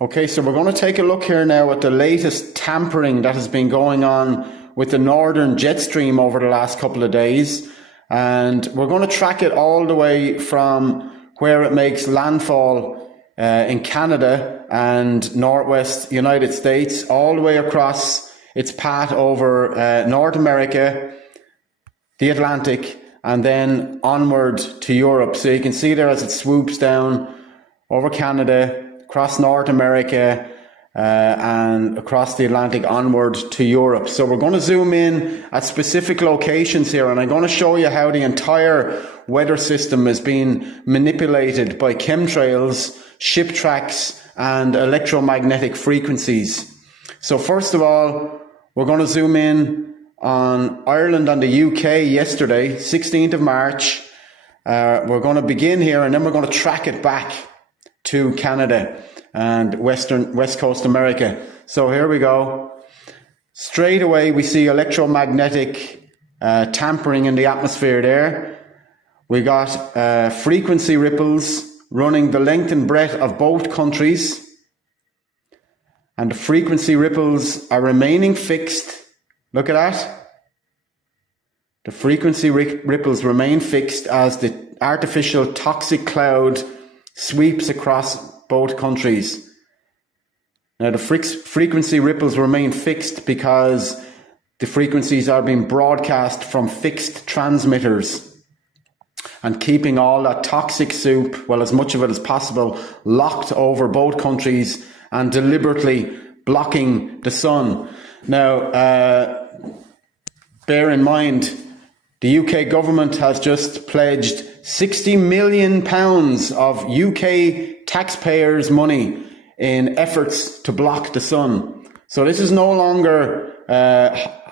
Okay, so we're going to take a look here now at the latest tampering that has been going on with the northern jet stream over the last couple of days. And we're going to track it all the way from where it makes landfall in Canada and northwest United States, all the way across its path over North America, the Atlantic, and then onward to Europe. So you can see there as it swoops down over Canada, across North America, and across the Atlantic onward to Europe. So we're going to zoom in at specific locations here, and I'm going to show you how the entire weather system is being manipulated by chemtrails, ship tracks, and electromagnetic frequencies. So first of all, we're going to zoom in on Ireland and the UK yesterday, 16th of March. We're going to begin here, and then we're going to track it back to Canada and West Coast America. So here we go. Straight away we see electromagnetic tampering in the atmosphere there. We got frequency ripples running the length and breadth of both countries. And the frequency ripples are remaining fixed. Look at that. The frequency ripples remain fixed as the artificial toxic cloud sweeps across both countries. Now the frequency ripples remain fixed because the frequencies are being broadcast from fixed transmitters and keeping all that toxic soup, well, as much of it as possible, locked over both countries and deliberately blocking the sun. Now, bear in mind, the UK government has just pledged £60 million of UK taxpayers' money in efforts to block the sun. So this is no longer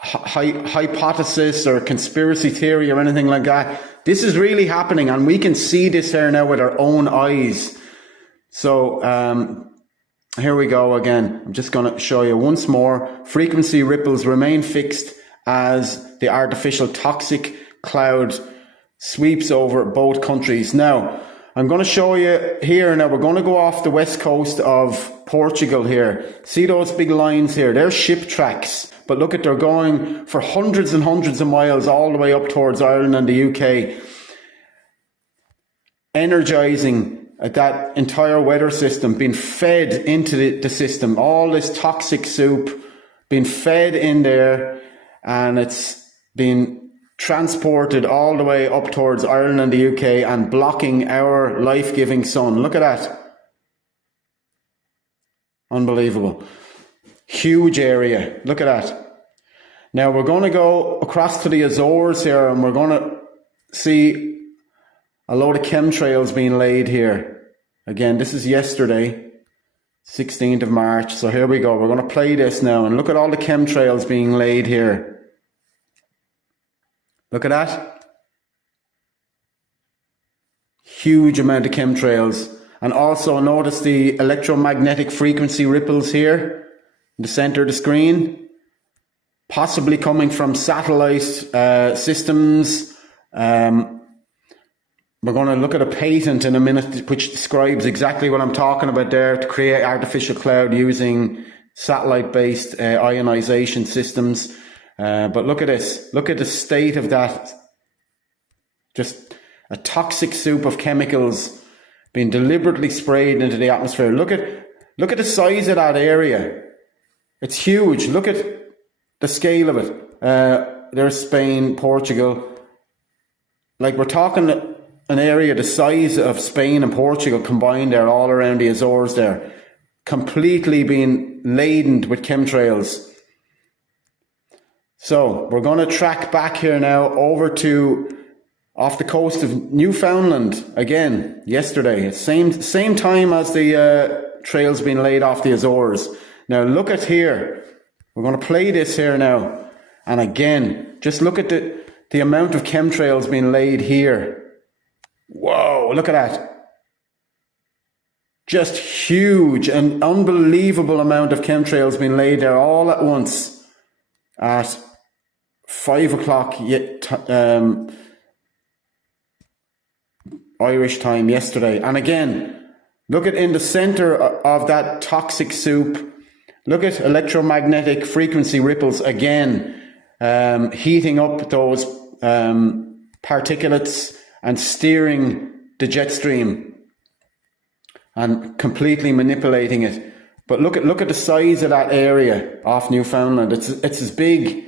hypothesis or conspiracy theory or anything like that. This is really happening, and we can see this here now with our own eyes. So here we go again. I'm just going to show you once more. Frequency ripples remain fixed as the artificial toxic cloud sweeps over both countries. Now, I'm going to show you here. Now, we're going to go off the west coast of Portugal here. See those big lines here? They're ship tracks. But look at, they're going for hundreds and hundreds of miles all the way up towards Ireland and the UK. Energizing that entire weather system, being fed into the system. All this toxic soup being fed in there, and it's been transported all the way up towards Ireland and the UK and blocking our life-giving sun. Look at that. Unbelievable. Huge area. Look at that. Now we're going to go across to the Azores here, and we're going to see a load of chemtrails being laid here. Again, this is yesterday, 16th of March. So here we go. We're going to play this now, and look at all the chemtrails being laid here. Look at that. Huge amount of chemtrails. And also notice the electromagnetic frequency ripples here in the center of the screen. Possibly coming from satellite systems. We're going to look at a patent in a minute which describes exactly what I'm talking about there, to create artificial cloud using satellite-based ionization systems. But look at this. Look at the state of that. Just a toxic soup of chemicals being deliberately sprayed into the atmosphere. Look at the size of that area. It's huge. Look at the scale of it. There's Spain, Portugal. Like, we're talking an area the size of Spain and Portugal combined there, all around the Azores there. Completely being laden with chemtrails. So we're going to track back here now over to off the coast of Newfoundland again yesterday. Same time as the trails being laid off the Azores. Now look at here. We're going to play this here now. And again, just look at the amount of chemtrails being laid here. Whoa, look at that. Just huge and unbelievable amount of chemtrails being laid there all at once at 5 o'clock Irish time yesterday. And again, Look at in the center of that toxic soup. Look at electromagnetic frequency ripples again, heating up those particulates and steering the jet stream and completely manipulating it. But look at the size of that area off Newfoundland. It's as big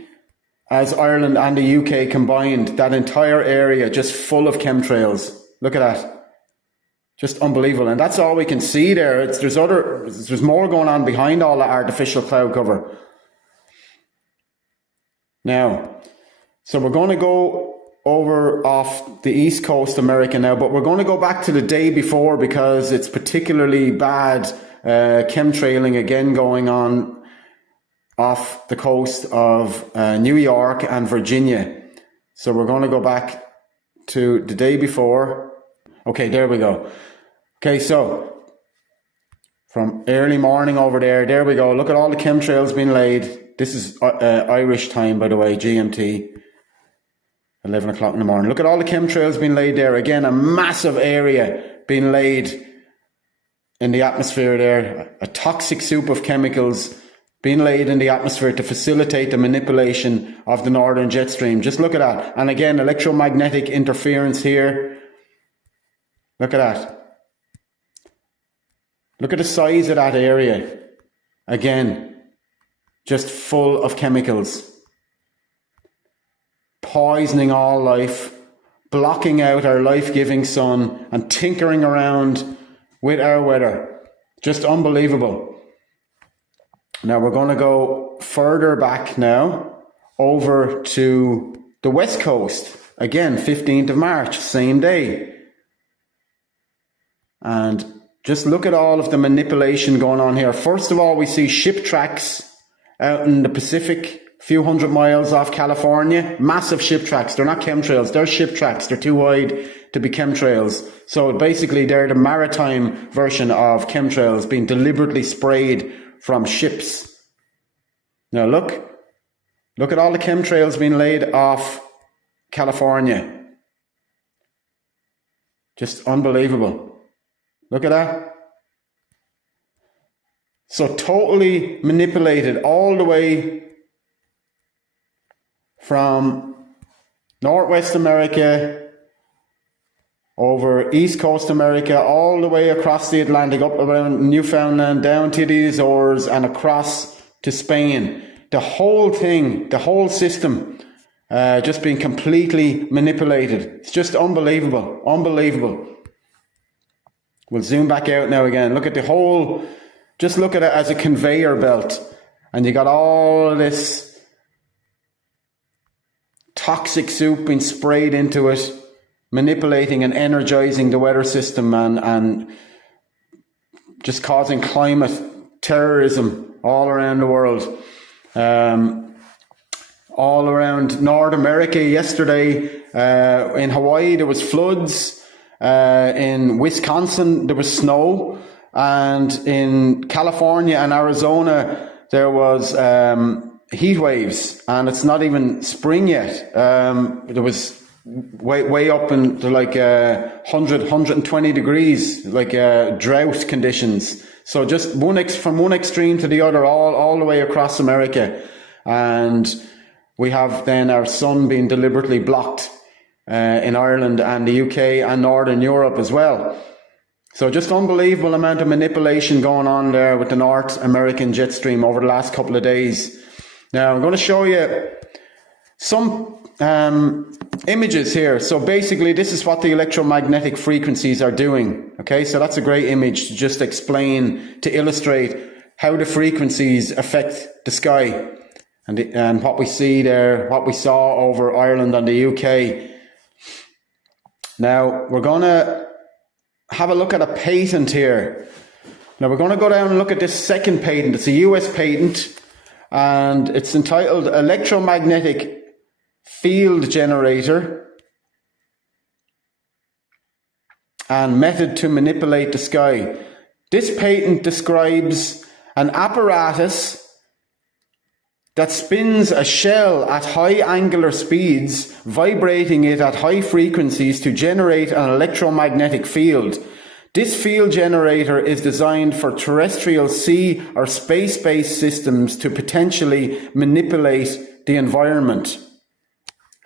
as Ireland and the UK combined. That entire area just full of chemtrails. Look at that. Just unbelievable. And that's all we can see there. There's more going on behind all that artificial cloud cover. Now, so we're going to go over off the East Coast America now, but we're going to go back to the day before because it's particularly bad chemtrailing again going on off the coast of New York and Virginia. So we're going to go back to the day before. Okay, there we go. Okay, so from early morning over there we go. Look at all the chemtrails being laid. This is Irish time, by the way, GMT, 11 o'clock in the morning. Look at all the chemtrails being laid there. Again, a massive area being laid in the atmosphere there. A toxic soup of chemicals being laid in the atmosphere to facilitate the manipulation of the northern jet stream. Just look at that. And again, electromagnetic interference here. Look at that. Look at the size of that area. Again, just full of chemicals. Poisoning all life, blocking out our life-giving sun and tinkering around with our weather. Just unbelievable. Now we're going to go further back now over to the West Coast. Again, 15th of March, same day. And just look at all of the manipulation going on here. First of all, we see ship tracks out in the Pacific, a few hundred miles off California. Massive ship tracks. They're not chemtrails. They're ship tracks. They're too wide to be chemtrails. So basically, they're the maritime version of chemtrails being deliberately sprayed from ships. Now look at all the chemtrails being laid off California. Just unbelievable. Look at that. So totally manipulated all the way from Northwest America over East Coast America, all the way across the Atlantic, up around Newfoundland, down to the Azores and across to Spain. The whole thing, the whole system, just being completely manipulated. It's just unbelievable, unbelievable. We'll zoom back out now again. Look at the whole, just look at it as a conveyor belt. And you got all of this toxic soup being sprayed into it, manipulating and energizing the weather system and just causing climate terrorism all around the world. All around North America yesterday, in Hawaii there was floods. In Wisconsin, there was snow, and in California and Arizona, there was heat waves, and it's not even spring yet. There was way up into like 120 degrees, like drought conditions. So just from one extreme to the other, all the way across America, and we have then our sun being deliberately blocked. In Ireland and the UK and Northern Europe as well. So just unbelievable amount of manipulation going on there with the North American jet stream over the last couple of days. Now I'm going to show you some images here. So basically this is what the electromagnetic frequencies are doing. Okay, so that's a great image to just explain, to illustrate how the frequencies affect the sky and what we see there, what we saw over Ireland and the UK. Now, we're going to have a look at a patent here. Now, we're going to go down and look at this second patent. It's a US patent, and it's entitled Electromagnetic Field Generator and Method to Manipulate the Sky. This patent describes an apparatus that spins a shell at high angular speeds, vibrating it at high frequencies to generate an electromagnetic field. This field generator is designed for terrestrial sea or space-based systems to potentially manipulate the environment.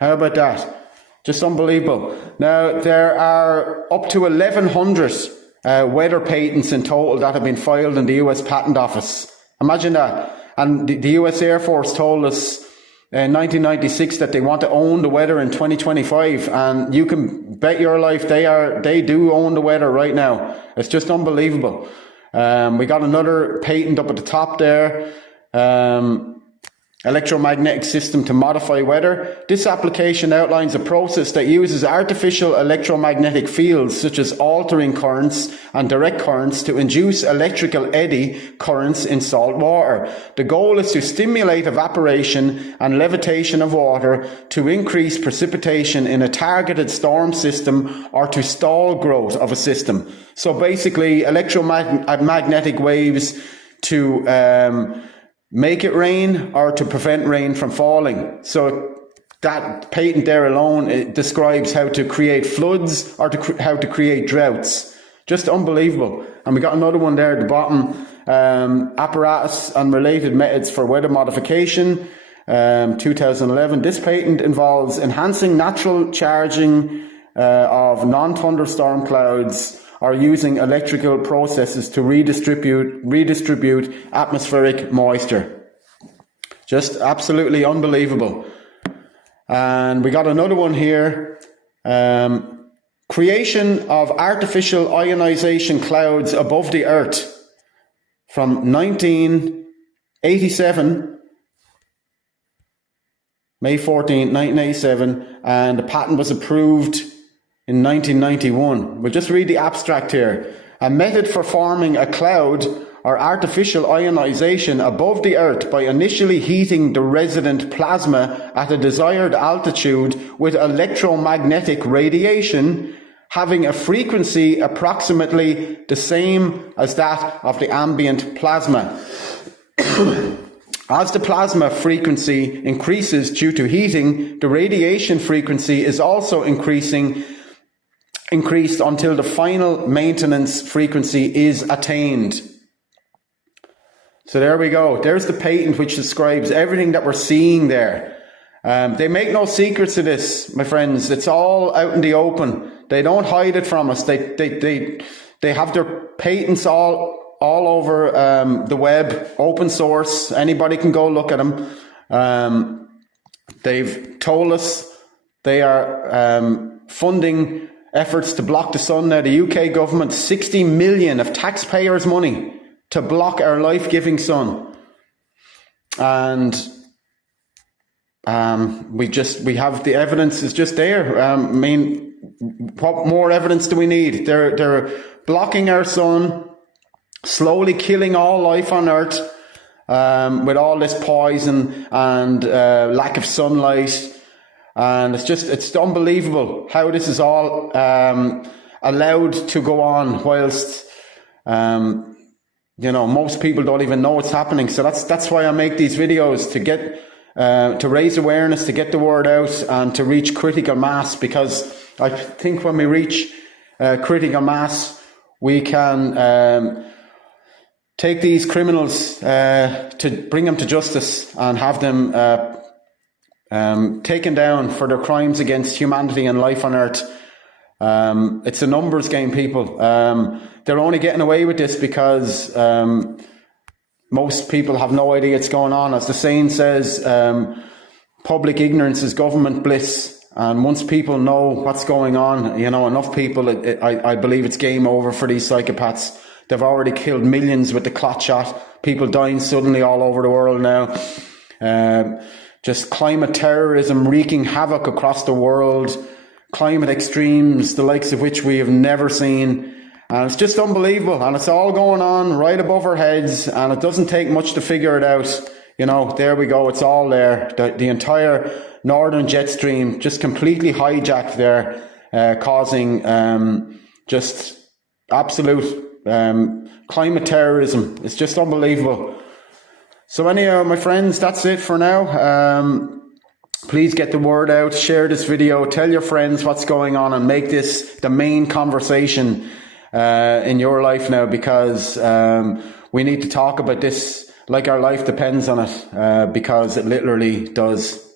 How about that? Just unbelievable. Now, there are up to 1,100 weather patents in total that have been filed in the US Patent Office. Imagine that. And the US Air Force told us in 1996 that they want to own the weather in 2025, and you can bet your life they do own the weather right now. It's just unbelievable. We got another patent up at the top there. Electromagnetic system to modify weather. This application outlines a process that uses artificial electromagnetic fields such as altering currents and direct currents to induce electrical eddy currents in salt water. The goal is to stimulate evaporation and levitation of water to increase precipitation in a targeted storm system or to stall growth of a system. So basically electromagnetic waves to make it rain or to prevent rain from falling. So that patent there alone, it describes how to create floods or how to create droughts. Just unbelievable. And we got another one there at the bottom, apparatus and related methods for weather modification, 2011. This patent involves enhancing natural charging of non-thunderstorm clouds or using electrical processes to redistribute atmospheric moisture. Just absolutely unbelievable. And we got another one here. Creation of artificial ionization clouds above the Earth from 1987, May 14, 1987, and the patent was approved in 1991. We'll just read the abstract here. A method for forming a cloud or artificial ionization above the Earth by initially heating the resident plasma at a desired altitude with electromagnetic radiation having a frequency approximately the same as that of the ambient plasma. As the plasma frequency increases due to heating, the radiation frequency is also increased until the final maintenance frequency is attained. So there we go. There's the patent which describes everything that we're seeing there. They make no secrets of this, my friends. It's all out in the open. They don't hide it from us. They have their patents all over the web, open source. Anybody can go look at them. They've told us they are funding efforts to block the sun. Now, the UK government, 60 million of taxpayers' money to block our life-giving sun. And we have the evidence is just there. I mean, what more evidence do we need? They're blocking our sun, slowly killing all life on Earth with all this poison and lack of sunlight. And it's unbelievable how this is all allowed to go on whilst, most people don't even know what's happening. So that's why I make these videos, to get, to raise awareness, to get the word out and to reach critical mass, because I think when we reach critical mass, we can take these criminals to bring them to justice and have them taken down for their crimes against humanity and life on Earth. It's a numbers game, people. They're only getting away with this because most people have no idea what's going on. As the saying says, public ignorance is government bliss. And once people know what's going on, enough people, I believe it's game over for these psychopaths. They've already killed millions with the clot shot. People dying suddenly all over the world now. Just climate terrorism wreaking havoc across the world. Climate extremes, the likes of which we have never seen. And it's just unbelievable. And it's all going on right above our heads. And it doesn't take much to figure it out. There we go. It's all there. The entire northern jet stream just completely hijacked there, causing just absolute climate terrorism. It's just unbelievable. So anyhow, my friends, that's it for now. Please get the word out, share this video, tell your friends what's going on, and make this the main conversation. in your life now, because we need to talk about this like our life depends on it, because it literally does.